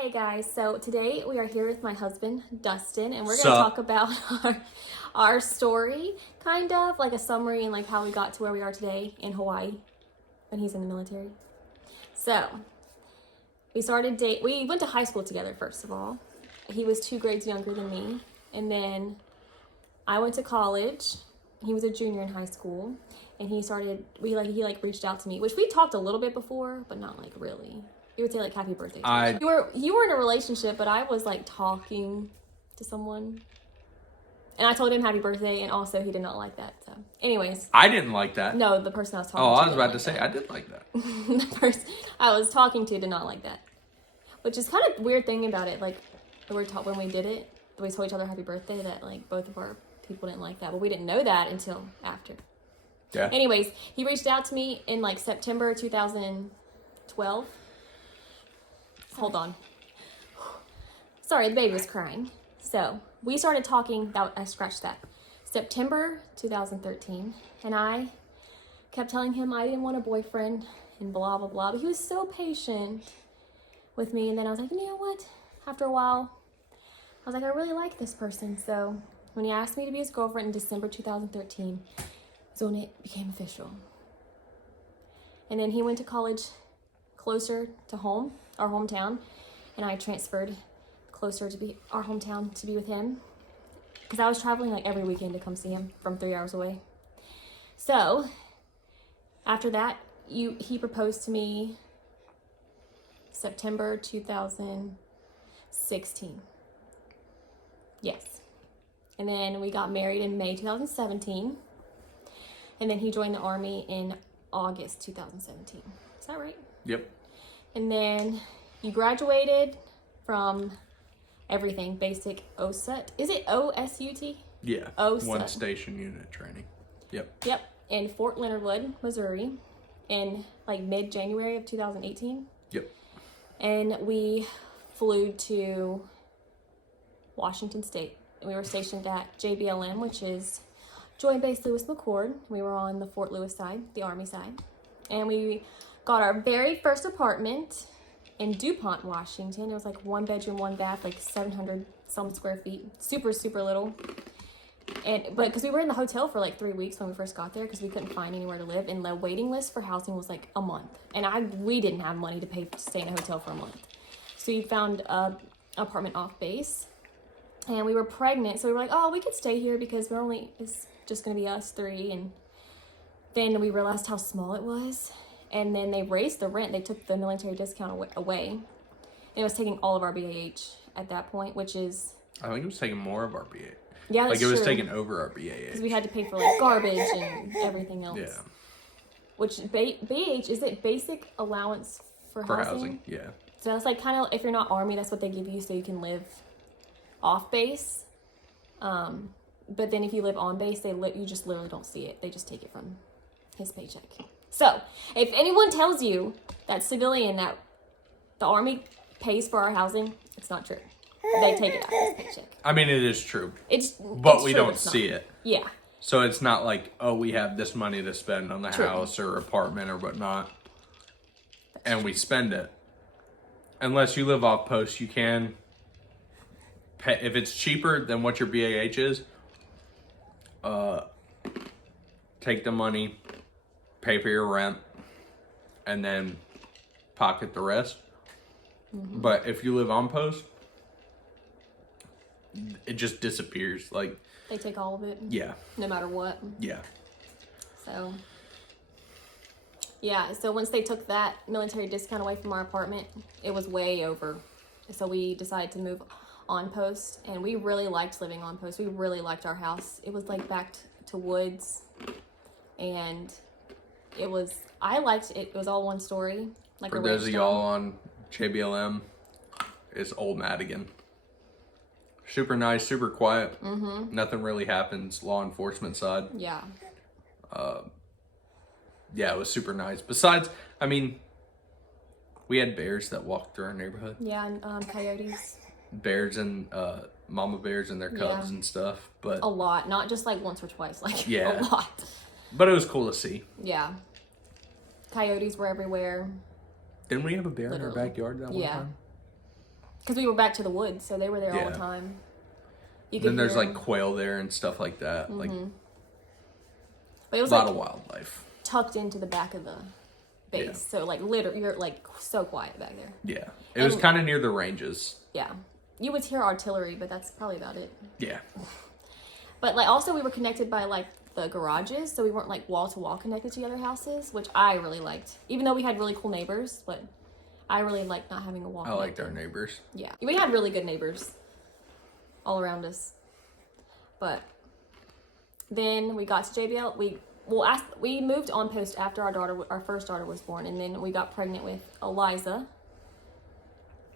Hey guys, so today we are here with my husband, Dustin, and we're going to Sup? talk about our story, kind of like a summary and like how we got to where we are today in Hawaii when he's in the military. So, we went to high school together first of all. He was 2 grades younger than me, and then I went to college. He was a junior in high school, and he reached out to me, which we talked a little bit before, but not like really. He would say like happy birthday. You were in a relationship, but I was like talking to someone, and I told him happy birthday, and also he did not like that. So, anyways, I didn't like that. no, the person I was talking Oh, to. I was about to like say that. I did like that. The person I was talking to did not like that, which is kind of weird thing about it. Like when we did it, we told each other happy birthday. That like both of our people didn't like that, but we didn't know that until after. Yeah. Anyways, he reached out to me in like September 2012. Hold on. Sorry, the baby was crying. So we started talking. I scratched that. September 2013, and I kept telling him I didn't want a boyfriend and blah blah blah. But he was so patient with me, and then I was like, you know what? After a while, I was like, I really like this person. So when he asked me to be his girlfriend in December 2013, is when it became official. And then he went to college closer to home, our hometown, and I transferred closer to our hometown to be with him because I was traveling like every weekend to come see him from 3 hours away. So after that, he proposed to me September 2016. Yes. And then we got married in May 2017. And then he joined the Army in August 2017. Is that right? Yep. And then you graduated from everything, basic OSUT. Is it OSUT? Yeah. OSUT. One station unit training. Yep. Yep. In Fort Leonard Wood, Missouri, in like mid-January of 2018. Yep. And we flew to Washington State. We were stationed at JBLM, which is Joint Base Lewis McChord. We were on the Fort Lewis side, the Army side. And we got our very first apartment in DuPont, Washington. It was like 1 bedroom, 1 bath, like 700 some square feet. Super, super little. But because we were in the hotel for like 3 weeks when we first got there because we couldn't find anywhere to live. And the waiting list for housing was like a month. And we didn't have money to pay to stay in a hotel for a month. So we found an apartment off base. And we were pregnant. So we were like, oh, we could stay here because it's just going to be us 3. And then we realized how small it was. And then they raised the rent. They took the military discount away. And it was taking all of our BAH at that point, which is... I think it was taking more of our BA. Yeah, that's like it was true. taking over our BAH. Because we had to pay for like garbage and everything else. Yeah. Which BAH, is it basic allowance for housing? Yeah. So that's like kind of, if you're not Army, that's what they give you so you can live off base. But then if you live on base, you just literally don't see it. They just take it from his paycheck. So if anyone tells you that civilian, that the Army pays for our housing, it's not true. They take it out of his paycheck. I mean, it is true. But we don't see it. Yeah. So it's not like, oh, we have this money to spend on the True. house or apartment or whatnot, and we spend it. Unless you live off post, you can pay. If it's cheaper than what your BAH is, take the money, pay for your rent, and then pocket the rest. Mm-hmm. But if you live on post, it just disappears. Like, They take all of it. yeah. No matter what. Yeah. So, yeah. So once they took that military discount away from our apartment, it was way over. So we decided to move on post, and we really liked living on post. We really liked our house. It was like back to woods, and I liked it. It was all one story. Like For those of y'all on JBLM, it's Old Madigan. Super nice, super quiet. Mm-hmm. Nothing really happens law enforcement side. Yeah. Yeah, it was super nice. Besides, I mean, we had bears that walked through our neighborhood. Yeah, and coyotes. Bears and mama bears and their cubs and stuff. But a lot, not just like once or twice, like yeah. a lot. But it was cool to see. Yeah. Coyotes were everywhere. Didn't we have a bear in our backyard that one time? because we were back to the woods, so they were there all Yeah. the time. You Then there's hear like 'em. quail there and stuff like that. Like But it a was lot like of wildlife. tucked into the back of the base, Yeah. so like literally you're like so quiet back there. Yeah. It was And- kind of near the ranges. Yeah, you would hear artillery, but that's probably about it. Yeah. But like also we were connected by like the garages, so we weren't like wall to wall connected to the other houses, which I really liked. Even though we had really cool neighbors, but I really liked not having a wall. I liked connected. our neighbors. Yeah, we had really good neighbors all around us. But then we got to JBL. We moved on post after our first daughter was born, and then we got pregnant with Eliza,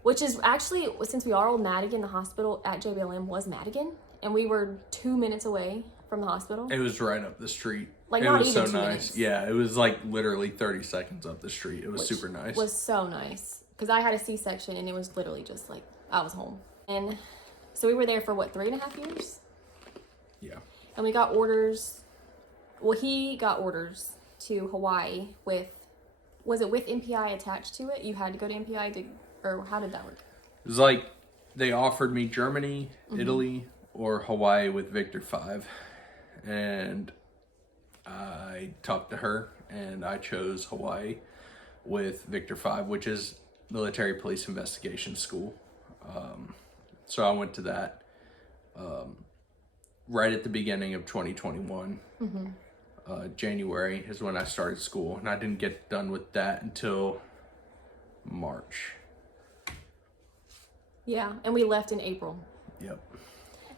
which is actually, since we are old Madigan, the hospital at JBLM was Madigan, and we were 2 minutes away from the hospital. It was right up the street. Like, it not was so even 2 nice. minutes. Yeah, it was like literally 30 seconds up the street. It was Which super nice. Was so nice because I had a C-section, and it was literally just like I was home. And so we were there for what, 3.5 years? Yeah. And we got orders. Well, he got orders to Hawaii was it with MPI attached to it? You had to go to MPI or how did that work? It was like they offered me Germany, Mm-hmm. Italy, or Hawaii with Victor 5. And I talked to her and I chose Hawaii with Victor 5, which is military police investigation school. So I went to that right at the beginning of 2021. January is when I started school, and I didn't get done with that until March. Yeah, and we left in April. Yep.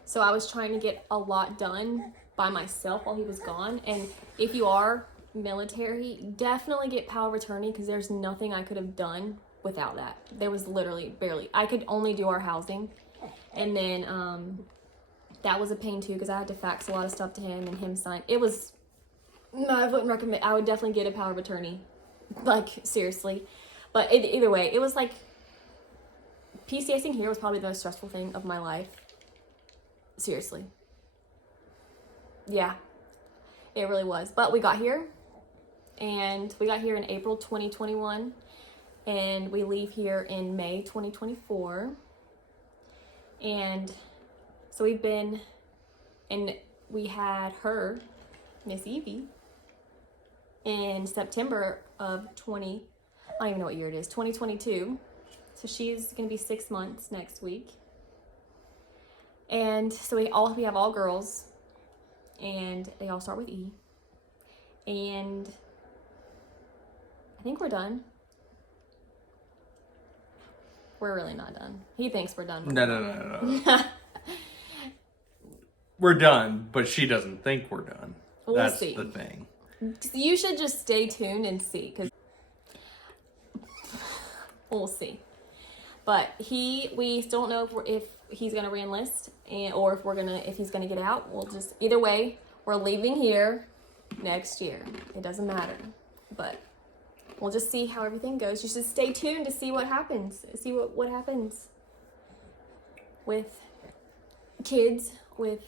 So I was trying to get a lot done by myself while he was gone. And if you are military, definitely get power of attorney because there's nothing I could have done without that. There was literally barely. I could only do our housing. And then that was a pain too because I had to fax a lot of stuff to him and him sign. It was, no, I wouldn't recommend. I would definitely get a power of attorney. Like, seriously. But either way, it was like, PCSing here was probably the most stressful thing of my life. Seriously. Yeah. It really was. But we got here. And we got here in April 2021. And we leave here in May 2024. And so we've been, and we had her, Miss Evie, in September of I don't even know what year it is, 2022. So she's going to be 6 months next week. And so we have all girls, and they all start with E. And I think we're done. We're really not done. He thinks we're done. No. We're done, but she doesn't think we're done. We'll That's see. the thing. You should just stay tuned and see, because we'll see. But we still don't know if he's gonna reenlist or if he's gonna get out. We'll just, either way, we're leaving here next year. It doesn't matter, but we'll just see how everything goes. You should stay tuned to see what happens. See what happens with kids, with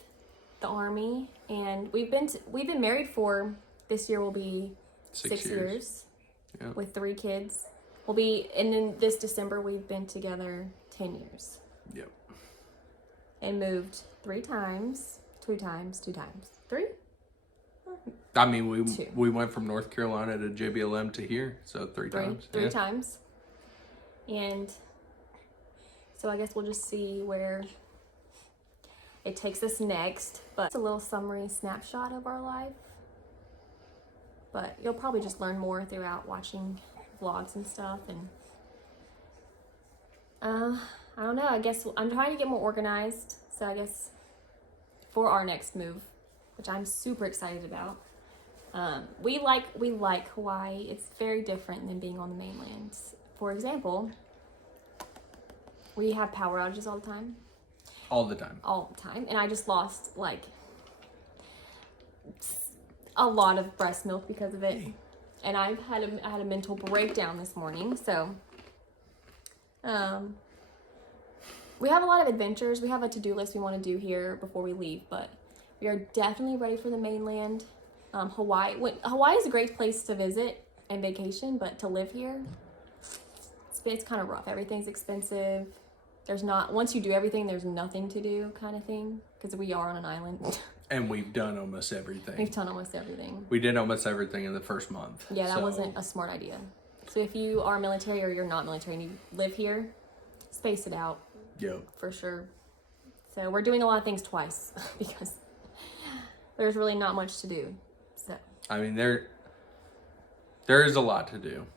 the Army, and we've been married for, this year will be 6 years. Yeah. With 3 kids. And then this December we've been together 10 years. Yep. And moved 3 times, 2 times, 3? I mean, Two. we went from North Carolina to JBLM to here, so 3 times. Three Yeah. times. And so I guess we'll just see where it takes us next. But it's a little summary snapshot of our life. But you'll probably just learn more throughout watching vlogs and stuff. And I don't know, I guess I'm trying to get more organized. So I guess for our next move, which I'm super excited about. We like Hawaii. It's very different than being on the mainland. For example, we have power outages all the time. All the time. All the time. And I just lost like a lot of breast milk because of it. And I had a mental breakdown this morning. So we have a lot of adventures. We have a to-do list we want to do here before we leave, but we are definitely ready for the mainland. Hawaii is a great place to visit and vacation, but to live here, it's kind of rough. Everything's expensive. There's not, once you do everything, there's nothing to do kind of thing. Because we are on an island. And we've done almost everything. We've done almost everything. We did almost everything in the first month. Yeah, that wasn't a smart idea. So if you are military or you're not military and you live here, space it out. Yep. For sure. So we're doing a lot of things twice because there's really not much to do. So I mean, there is a lot to do.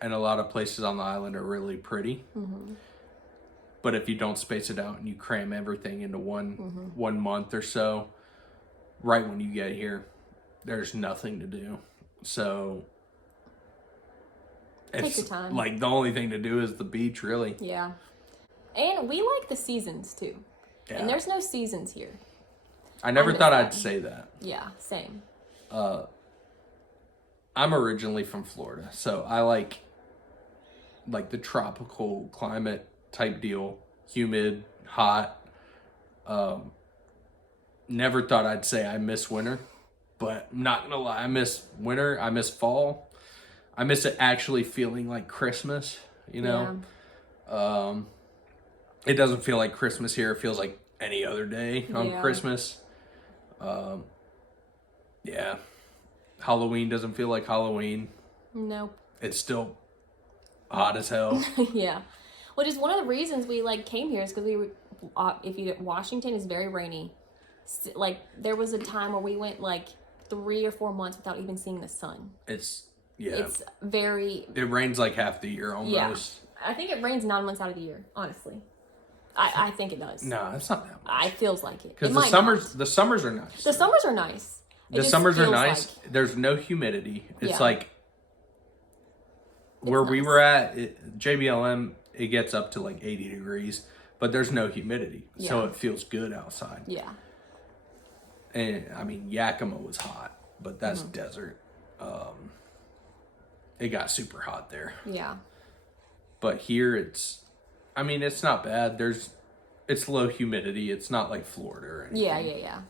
And a lot of places on the island are really pretty. Mm-hmm. But if you don't space it out and you cram everything into one month or so, right when you get here, there's nothing to do. So take your time. Like the only thing to do is the beach, really. Yeah. And we like the seasons too. Yeah. And there's no seasons here. I never thought I'd say that. Yeah, same. I'm originally from Florida, so I like the tropical climate type deal, humid, hot. Never thought I'd say I miss winter, but I'm not gonna lie, I miss winter, I miss fall. I miss it actually feeling like Christmas, you know? Yeah. It doesn't feel like Christmas here. It feels like any other day on Christmas. Yeah. Halloween doesn't feel like Halloween. Nope. It's still hot as hell. Yeah. Well, just one of the reasons we came here is because we were, Washington is very rainy. Like there was a time where we went 3 or 4 months without even seeing the sun. It's very. It rains like half the year almost. Yeah. I think it rains 9 months out of the year. Honestly, I think it does. No, it's not that much. It feels like it. Because the summers are nice. The summers are nice. The summers are nice. There's no humidity. It's where we were at JBLM. It gets up to 80 degrees, but there's no humidity, so it feels good outside. Yeah. And I mean, Yakima was hot, but that's desert. It got super hot there. Yeah. But here it's not bad. It's low humidity. It's not like Florida or anything. Yeah.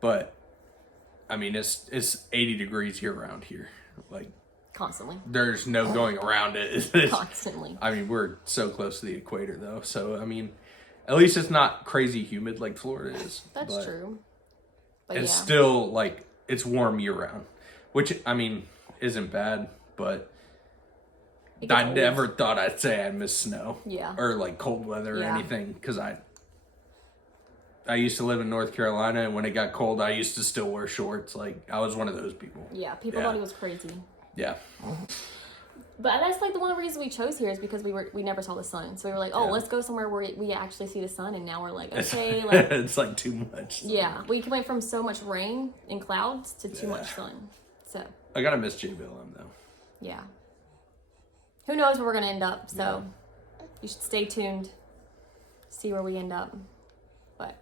But I mean, it's 80 degrees year round here. Constantly. There's no going around it. Constantly. I mean, we're so close to the equator though. So, I mean, at least it's not crazy humid like Florida is. That's true. But it's still it's warm year round, which I mean, isn't bad, but I never thought I'd say I miss snow. Yeah. Or cold weather or anything. Cause I used to live in North Carolina, and when it got cold, I used to still wear shorts. I was one of those people. Yeah, people thought it was crazy. Yeah. But that's the one reason we chose here is because we never saw the sun. So we were let's go somewhere where we actually see the sun. And now we're okay. It's too much. Yeah, we went from so much rain and clouds to too much sun. So I gotta miss JBLM though. Yeah. Who knows where we're gonna end up? So you should stay tuned. See where we end up. But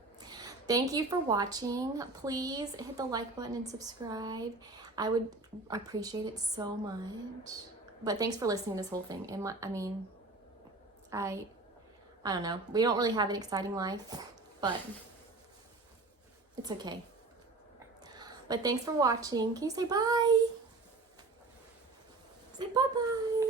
thank you for watching. Please hit the like button and subscribe. I would appreciate it so much. But thanks for listening to this whole thing. I don't know. We don't really have an exciting life, but it's okay. But thanks for watching. Can you say bye? Say bye-bye.